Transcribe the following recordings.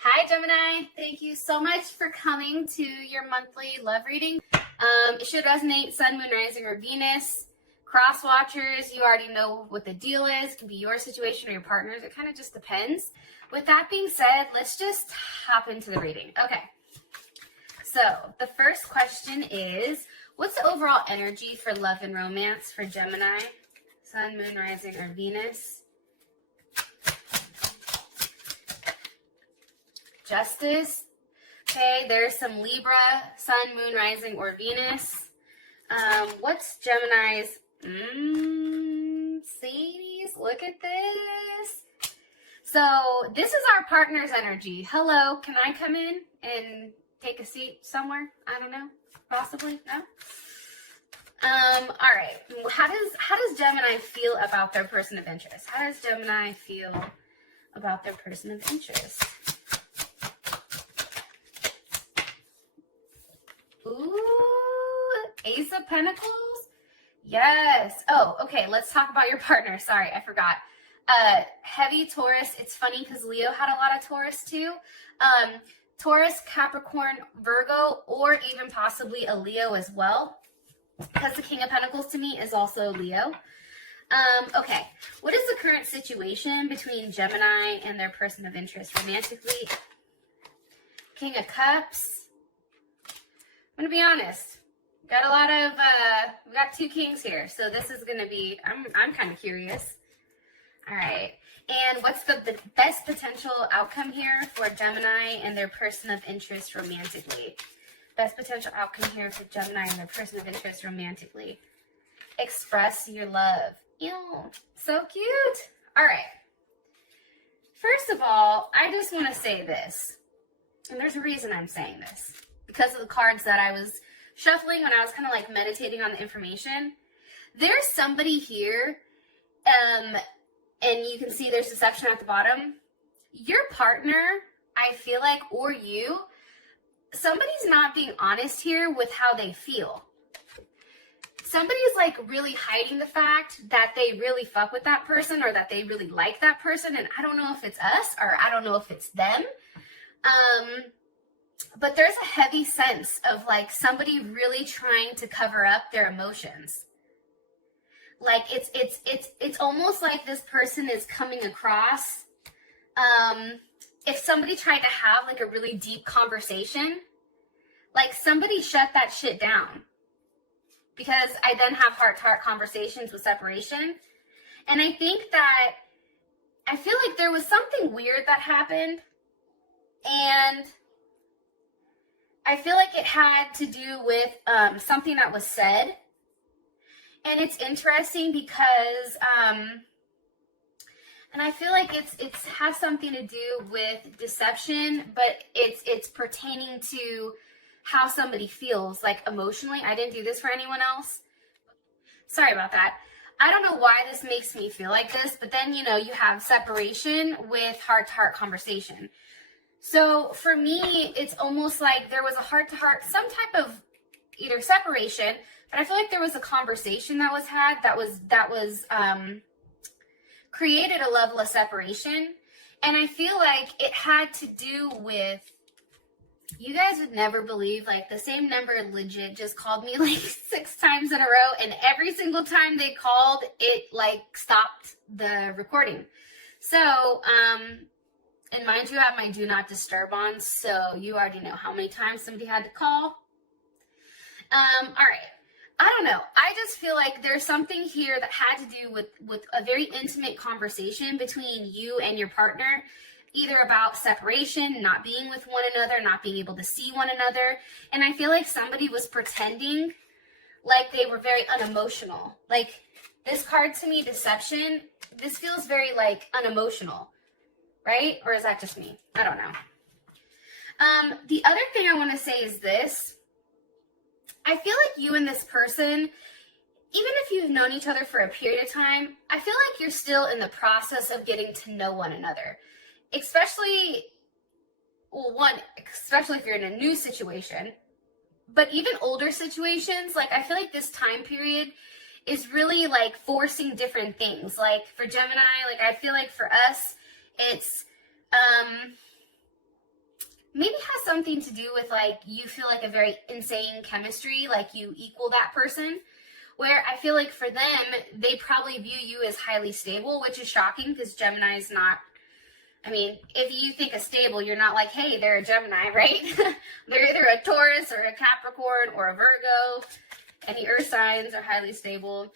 Hi, Gemini. Thank you so much for coming to your monthly love reading. It should resonate Sun, Moon, Rising, or Venus. Cross watchers, you already know what the deal is. It can be your situation or your partner's. It kind of just depends. With that being said, let's just hop into the reading. Okay. So the first question is, what's the overall energy for love and romance for Gemini? Sun, Moon, Rising, or Venus? Justice. Okay, there's some Libra, Sun, Moon, Rising, or Venus. What's Gemini's? Sadie's, look at this. So this is our partner's energy. Hello, can I come in and take a seat somewhere? I don't know, possibly, no? All right, how does Gemini feel about their person of interest? How does Gemini feel about their person of interest? Ooh, Ace of Pentacles? Yes. Oh, okay, let's talk about your partner. Sorry, I forgot. Heavy Taurus. It's funny because Leo had a lot of Taurus too. Taurus, Capricorn, Virgo, or even possibly a Leo as well. Because the King of Pentacles to me is also Leo. Okay, what is the current situation between Gemini and their person of interest romantically? King of Cups. I'm gonna be honest. Got a lot of we got two kings here, so this is gonna be. I'm kind of curious. All right, and what's the best potential outcome here for Gemini and their person of interest romantically? Best potential outcome here for Gemini and their person of interest romantically. Express your love. Ew, so cute. All right. First of all, I just want to say this, and there's a reason I'm saying this. Because of the cards that I was shuffling when I was kind of like meditating on the information. There's somebody here, and you can see there's deception at the bottom. Your partner, I feel like, or you, somebody's not being honest here with how they feel. Somebody's like really hiding the fact that they really fuck with that person or that they really like that person, and I don't know if it's us or I don't know if it's them. But there's a heavy sense of like somebody really trying to cover up their emotions. Like it's almost like this person is coming across. If somebody tried to have like a really deep conversation, like somebody shut that shit down. Because I then have heart-to-heart conversations with separation. And I think that I feel like there was something weird that happened. And I feel like it had to do with something that was said. And it's interesting because, and I feel like it has something to do with deception, but it's pertaining to how somebody feels, like emotionally. I didn't do this for anyone else. Sorry about that. I don't know why this makes me feel like this, but then, you know, you have separation with heart-to-heart conversation. So for me, it's almost like there was a heart-to-heart, some type of either separation, but I feel like there was a conversation that was had that was created a level of separation. And I feel like it had to do with, you guys would never believe, like the same number legit just called me like 6 times in a row, and every single time they called, it like stopped the recording. So, and mind you, I have my do not disturb on, so you already know how many times somebody had to call. All right. I don't know. I just feel like there's something here that had to do with a very intimate conversation between you and your partner, either about separation, not being with one another, not being able to see one another. And I feel like somebody was pretending like they were very unemotional. Like this card to me, deception, this feels very like unemotional. Right? Or is that just me? I don't know. The other thing I want to say is this. I feel like you and this person, even if you've known each other for a period of time, I feel like you're still in the process of getting to know one another. Especially if you're in a new situation. But even older situations, like I feel like this time period is really like forcing different things. Like for Gemini, like I feel like for us, it's maybe has something to do with like you feel like a very insane chemistry, like you equal that person, where I feel like for them, they probably view you as highly stable, which is shocking because Gemini is not, I mean, if you think of stable, you're not like, hey, they're a Gemini, right? They're either a Taurus or a Capricorn or a Virgo, and the earth signs are highly stable.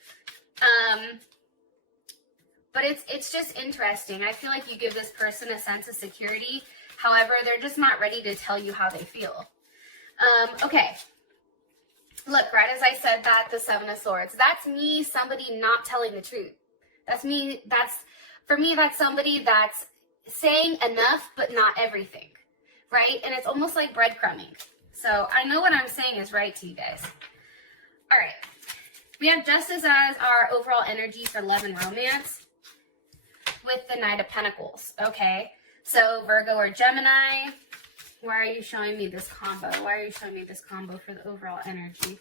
But it's just interesting. I feel like you give this person a sense of security. However, they're just not ready to tell you how they feel. Okay. Look, right as I said that, the Seven of Swords. That's me, somebody not telling the truth. That's me. For me, that's somebody that's saying enough, but not everything. Right? And it's almost like breadcrumbing. So I know what I'm saying is right to you guys. All right. We have Justice as our overall energy for love and romance with the Knight of Pentacles. Okay. So Virgo or Gemini, why are you showing me this combo? Why are you showing me this combo for the overall energy?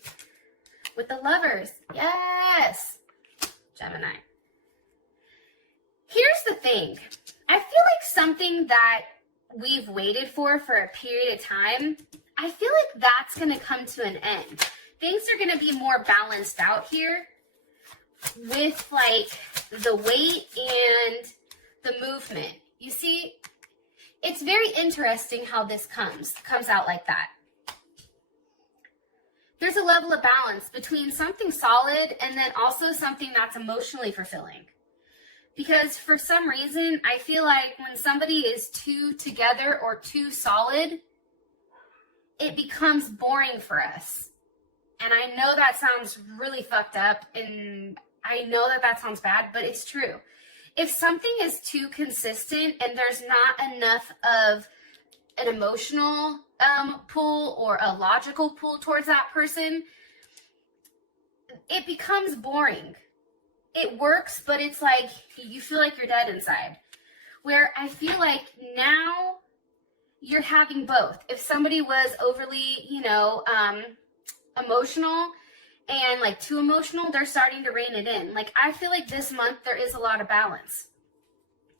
With the Lovers. Yes. Gemini. Here's the thing. I feel like something that we've waited for a period of time, I feel like that's going to come to an end. Things are going to be more balanced out here with like the weight and the movement. You see, it's very interesting how this comes out like that. There's a level of balance between something solid and then also something that's emotionally fulfilling. Because for some reason, I feel like when somebody is too together or too solid, it becomes boring for us. And I know that sounds really fucked up, and I know that sounds bad, but it's true. If something is too consistent and there's not enough of an emotional pull or a logical pull towards that person, it becomes boring. It works, but it's like you feel like you're dead inside. Where I feel like now you're having both. If somebody was overly, emotional and like too emotional, they're starting to rein it in. Like I feel like this month there is a lot of balance.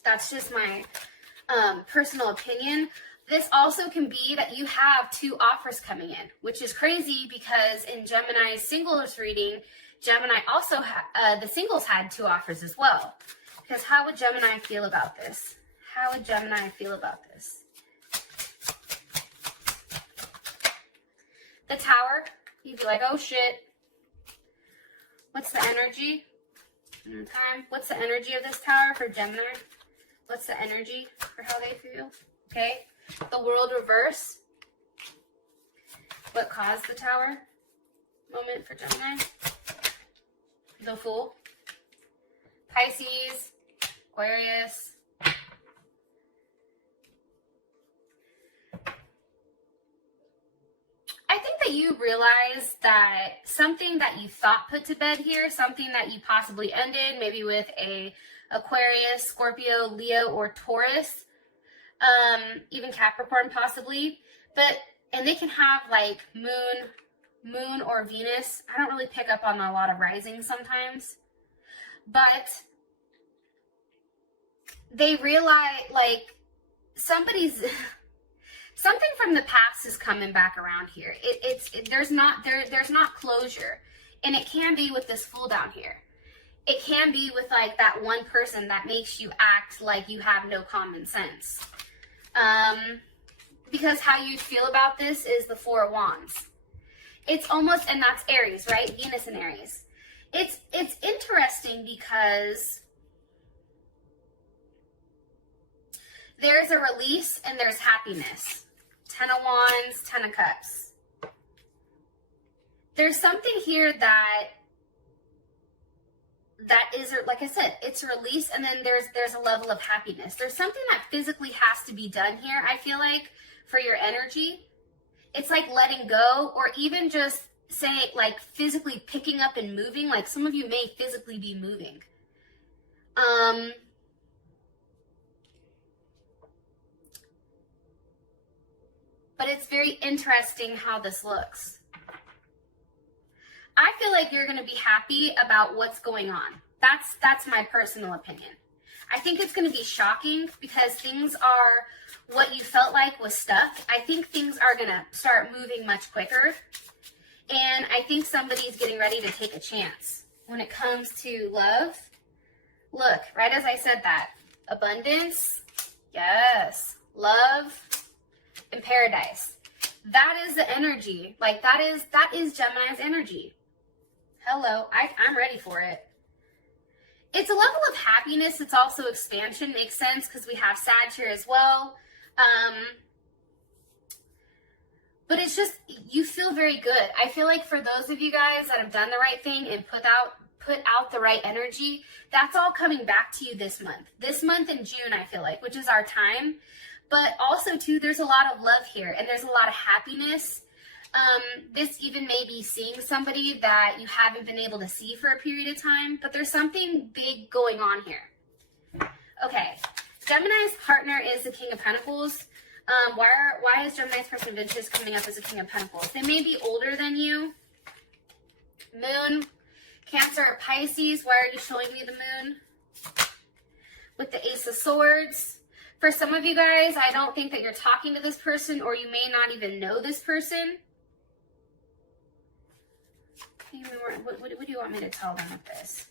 That's just my personal opinion. This also can be that you have two offers coming in, which is crazy because in Gemini's singles reading, Gemini also the singles had two offers as well. Because how would Gemini feel about this? How would Gemini feel about this? The Tower. You'd be like, oh shit. What's the energy? What's the energy of this Tower for Gemini? What's the energy for how they feel? Okay. The World reverse. What caused the Tower moment for Gemini? The Fool. Pisces. Aquarius. I think that you realize that something that you thought put to bed here, something that you possibly ended, maybe with a Aquarius, Scorpio, Leo, or Taurus, even Capricorn possibly, and they can have like moon or Venus. I don't really pick up on a lot of rising sometimes, but they realize like something from the past is coming back around here. There's not closure, and it can be with this Fool down here. It can be with like that one person that makes you act like you have no common sense. Because how you feel about this is the Four of Wands. It's almost, and that's Aries, right? Venus and Aries. It's interesting because there's a release and there's happiness. 10 of Wands, 10 of Cups. There's something here that is, like I said, it's a release, and then there's a level of happiness. There's something that physically has to be done here, I feel like, for your energy. It's like letting go, or even just saying, like, physically picking up and moving. Like, some of you may physically be moving. But it's very interesting how this looks. I feel like you're going to be happy about what's going on. That's my personal opinion. I think it's going to be shocking because things are what you felt like was stuck, I think things are going to start moving much quicker. And I think somebody's getting ready to take a chance when it comes to love. Look, right as I said that, abundance, yes, love, and paradise. That is the energy. Like that is Gemini's energy. Hello, I'm ready for it. It's a level of happiness. It's also expansion. Makes sense because we have Sag here as well. But it's just, you feel very good. I feel like for those of you guys that have done the right thing and put out the right energy, that's all coming back to you this month. This month in June, I feel like, which is our time. But also, too, there's a lot of love here, and there's a lot of happiness. This even may be seeing somebody that you haven't been able to see for a period of time, but there's something big going on here. Okay, Gemini's partner is the King of Pentacles. Why is Gemini's person Ventus coming up as a King of Pentacles? They may be older than you. Moon, Cancer, or Pisces. Why are you showing me the moon? With the Ace of Swords. For some of you guys, I don't think that you're talking to this person, or you may not even know this person. What do you want me to tell them with this?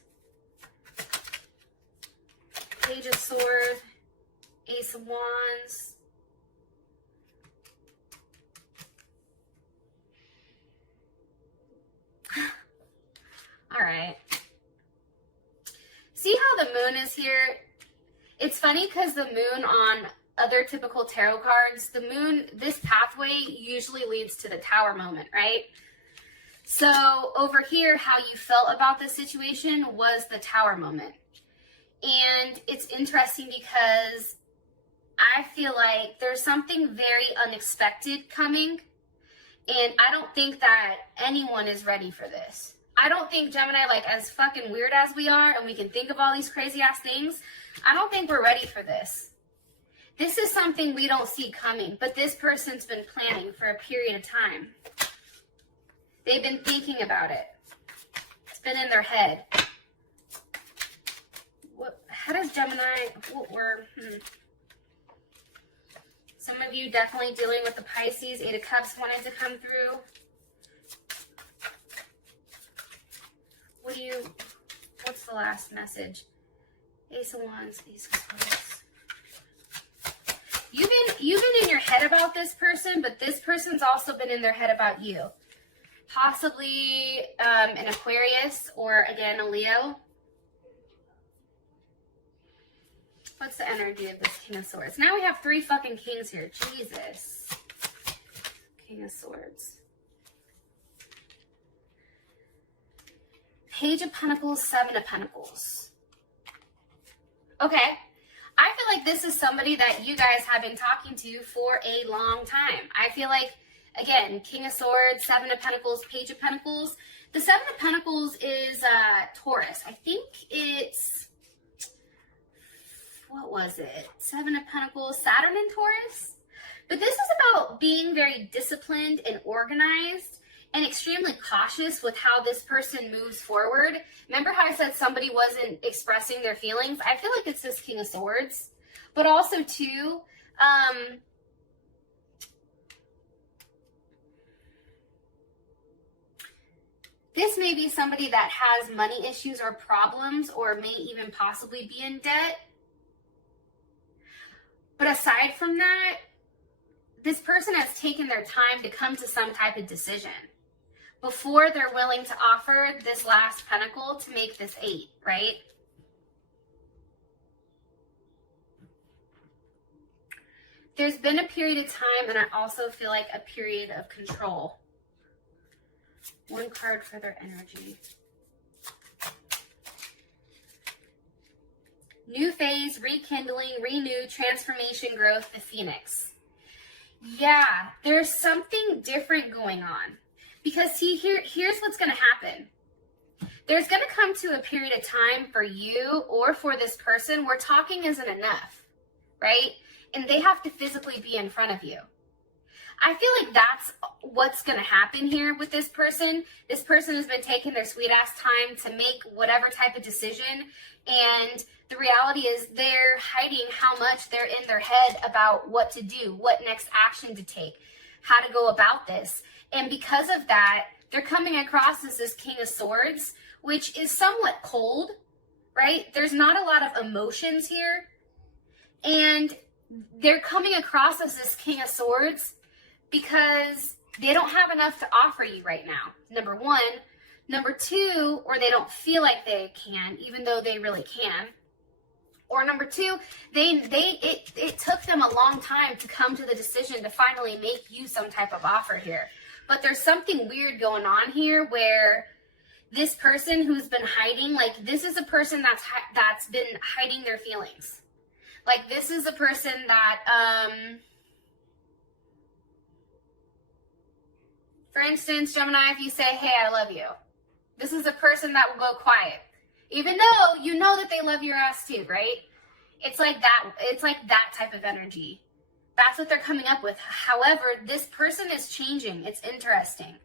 Page of Swords, Ace of Wands. All right. See how the moon is here? It's funny because the moon on other typical tarot cards, the moon, this pathway usually leads to the Tower moment, right? So over here, how you felt about the situation was the Tower moment. And it's interesting because I feel like there's something very unexpected coming. And I don't think that anyone is ready for this. I don't think Gemini, like as fucking weird as we are and we can think of all these crazy ass things, I don't think we're ready for this. This is something we don't see coming, but this person's been planning for a period of time. They've been thinking about it. It's been in their head. How does Gemini, Some of you definitely dealing with the Pisces. 8 of Cups wanted to come through. What's the last message? Ace of Wands, Ace of Swords. You've been in your head about this person, but this person's also been in their head about you. Possibly an Aquarius or, again, a Leo. What's the energy of this King of Swords? Now we have 3 fucking kings here. Jesus. King of Swords. Page of Pentacles, 7 of Pentacles. Okay. I feel like this is somebody that you guys have been talking to for a long time. I feel like, again, King of Swords, 7 of Pentacles, Page of Pentacles. The 7 of Pentacles is Taurus. I think it's, what was it? 7 of Pentacles, Saturn and Taurus. But this is about being very disciplined and organized and extremely cautious with how this person moves forward. Remember how I said somebody wasn't expressing their feelings? I feel like it's this King of Swords. But also, too, this may be somebody that has money issues or problems or may even possibly be in debt. But aside from that, this person has taken their time to come to some type of decision before they're willing to offer this last pentacle to make this 8, right? There's been a period of time, and I also feel like a period of control. 1 card for their energy. New phase, rekindling, renew, transformation, growth, the Phoenix. Yeah, there's something different going on. Because see, here's what's going to happen. There's going to come to a period of time for you or for this person where talking isn't enough, right? And they have to physically be in front of you. I feel like that's what's going to happen here with this person. This person has been taking their sweet ass time to make whatever type of decision. And the reality is they're hiding how much they're in their head about what to do, what next action to take, how to go about this. And because of that, they're coming across as this King of Swords, which is somewhat cold, right? There's not a lot of emotions here. And they're coming across as this King of Swords because they don't have enough to offer you right now, number one. Number two, or they don't feel like they can, even though they really can. Or number two, it took them a long time to come to the decision to finally make you some type of offer here. But there's something weird going on here where this person who's been hiding, like this is a person that's been hiding their feelings. Like this is a person that, for instance, Gemini, if you say, hey, I love you, this is a person that will go quiet. Even though you know that they love your ass too, right? It's like that type of energy. That's what they're coming up with. However, this person is changing. It's interesting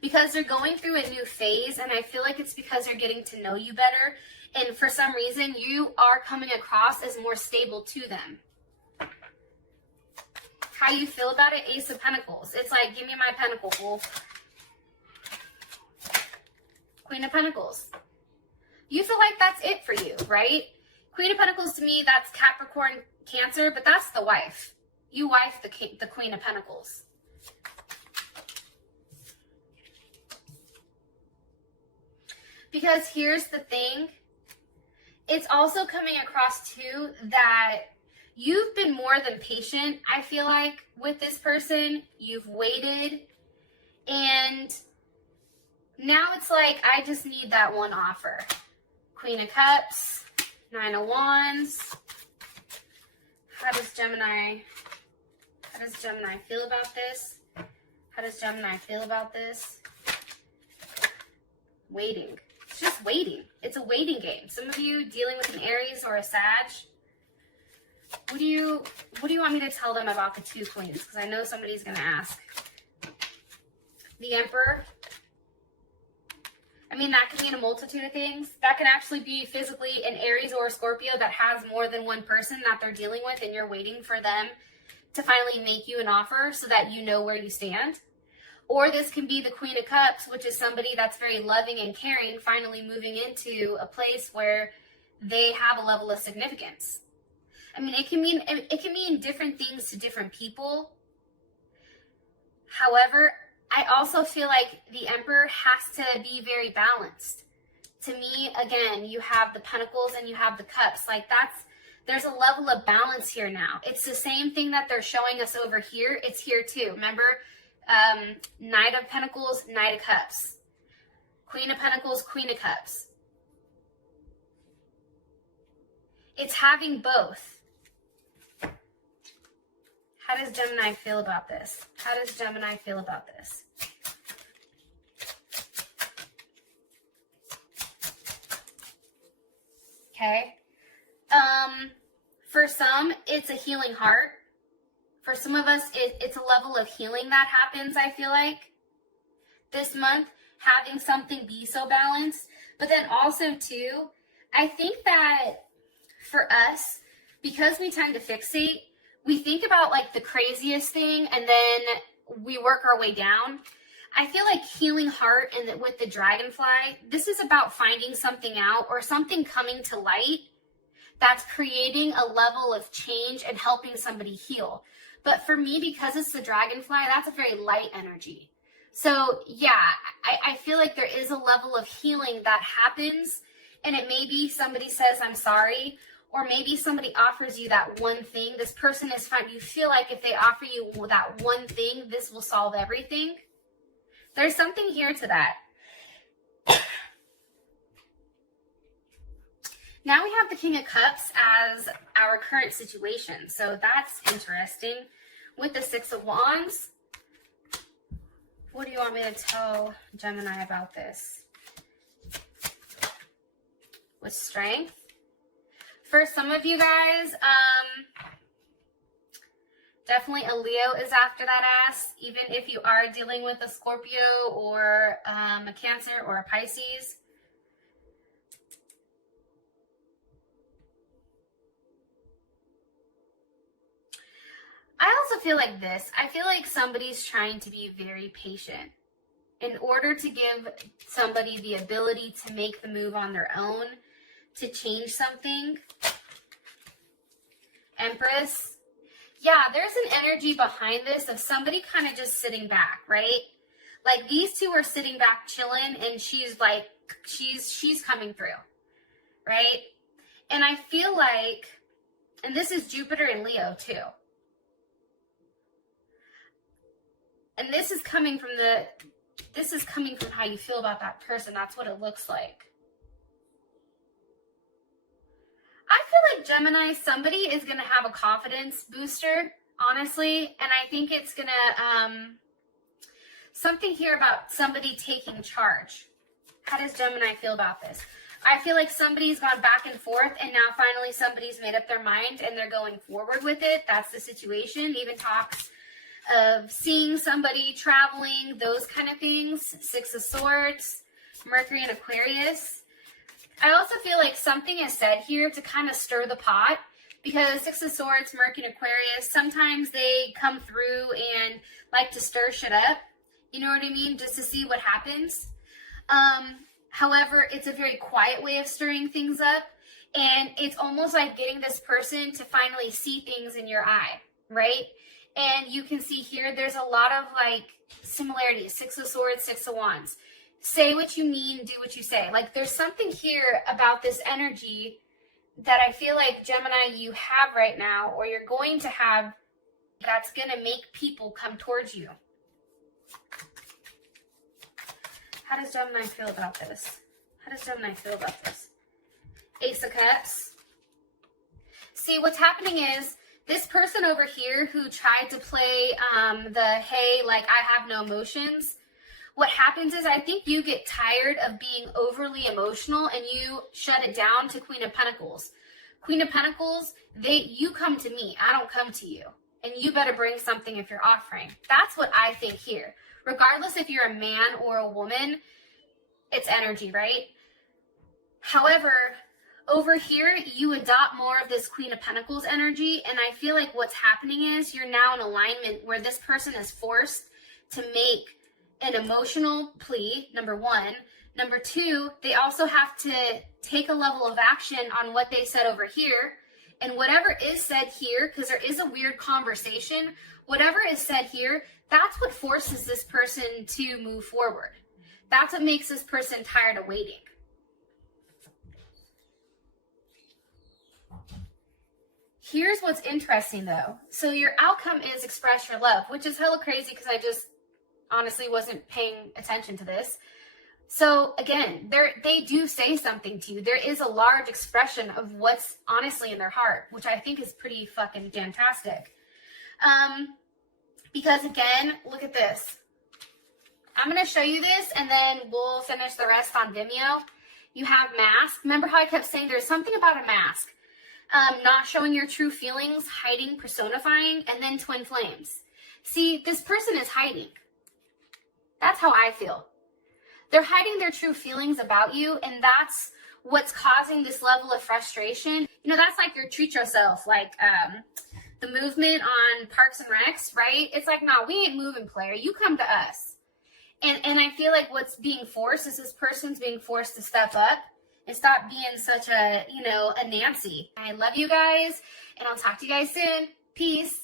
because they're going through a new phase, and I feel like it's because they're getting to know you better. And for some reason, you are coming across as more stable to them. How you feel about it? Ace of Pentacles. It's like, give me my pentacle, fool. Queen of Pentacles. You feel like that's it for you, right? Queen of Pentacles to me, that's Capricorn, Cancer, but that's the wife. You wife the Queen of Pentacles. Because here's the thing. It's also coming across too that you've been more than patient, I feel like, with this person. You've waited. And now it's like, I just need that one offer. Queen of Cups, Nine of Wands. How does Gemini feel about this? How does Gemini feel about this? Waiting. It's just waiting. It's a waiting game. Some of you dealing with an Aries or a Sag. What do you want me to tell them about the two queens? Because I know somebody's going to ask. The Emperor. I mean, that can mean a multitude of things. That can actually be physically an Aries or a Scorpio that has more than one person that they're dealing with, and you're waiting for them to finally make you an offer so that you know where you stand. Or this can be the Queen of Cups, which is somebody that's very loving and caring, finally moving into a place where they have a level of significance. I mean, it can mean different things to different people. However, I also feel like the Emperor has to be very balanced. To me, again, you have the Pentacles and you have the Cups. Like there's a level of balance here now. It's the same thing that they're showing us over here. It's here too. Remember, Knight of Pentacles, Knight of Cups. Queen of Pentacles, Queen of Cups. It's having both. How does Gemini feel about this? How does Gemini feel about this? Okay. For some, it's a healing heart. For some of us, it's a level of healing that happens, I feel like, this month, having something be so balanced. But then also, too, I think that for us, because we tend to fixate, we think about like the craziest thing and then we work our way down. I feel like healing heart and with the dragonfly, this is about finding something out or something coming to light that's creating a level of change and helping somebody heal. But for me, because it's the dragonfly, that's a very light energy. So yeah, I feel like there is a level of healing that happens, and it may be somebody says, I'm sorry, or maybe somebody offers you that one thing. This person is fine. You feel like if they offer you that one thing, this will solve everything. There's something here to that. Now we have the King of Cups as our current situation. So that's interesting. With the Six of Wands, what do you want me to tell Gemini about this? With Strength. For some of you guys, Definitely a Leo is after that ass, even if you are dealing with a Scorpio or a Cancer or a Pisces. I also feel like this. I feel like somebody's trying to be very patient in order to give somebody the ability to make the move on their own, to change something. Empress. Yeah, there's an energy behind this of somebody kind of just sitting back, right? Like these two are sitting back chilling, and she's like, she's coming through, right? And I feel like, and this is Jupiter and Leo too. And this is coming from how you feel about that person. That's what it looks like. I feel like Gemini, somebody is going to have a confidence booster, honestly. And I think it's going to, something here about somebody taking charge. How does Gemini feel about this? I feel like somebody's gone back and forth, and now finally somebody's made up their mind and they're going forward with it. That's the situation. Even talks of seeing somebody traveling, those kind of things. Six of Swords, Mercury and Aquarius. I also feel like something is said here to kind of stir the pot, because Six of Swords, Mercury and Aquarius, sometimes they come through and like to stir shit up. You know what I mean? Just to see what happens. However, it's a very quiet way of stirring things up, and it's almost like getting this person to finally see things in your eye, right? And you can see here, there's a lot of like similarities. Six of Swords, Six of Wands. Say what you mean, do what you say. Like there's something here about this energy that I feel like Gemini you have right now, or you're going to have, that's going to make people come towards you. How does Gemini feel about this? How does Gemini feel about this? Ace of Cups. See, what's happening is, this person over here who tried to play hey, like I have no emotions, what happens is I think you get tired of being overly emotional and you shut it down to Queen of Pentacles. Queen of Pentacles, you come to me, I don't come to you. And you better bring something if you're offering. That's what I think here. Regardless if you're a man or a woman, it's energy, right? However, over here, you adopt more of this Queen of Pentacles energy, and I feel like what's happening is you're now in alignment where this person is forced to make an emotional plea, number one. Number two, they also have to take a level of action on what they said over here, and whatever is said here, because there is a weird conversation, whatever is said here, that's what forces this person to move forward. That's what makes this person tired of waiting. Here's what's interesting though. So your outcome is express your love, which is hella crazy because I just honestly wasn't paying attention to this. So again, they do say something to you. There is a large expression of what's honestly in their heart, which I think is pretty fucking fantastic. Because again, look at this. I'm going to show you this and then we'll finish the rest on Vimeo. You have mask. Remember how I kept saying there's something about a mask. Not showing your true feelings, hiding, personifying, and then twin flames. See, this person is hiding. That's how I feel. They're hiding their true feelings about you, and that's what's causing this level of frustration. You know, that's like your treat yourself, like the movement on Parks and Recs, right? It's like, no, we ain't moving, player. You come to us. And I feel like what's being forced is this person's being forced to step up and stop being such a, a Nancy. I love you guys, and I'll talk to you guys soon. Peace.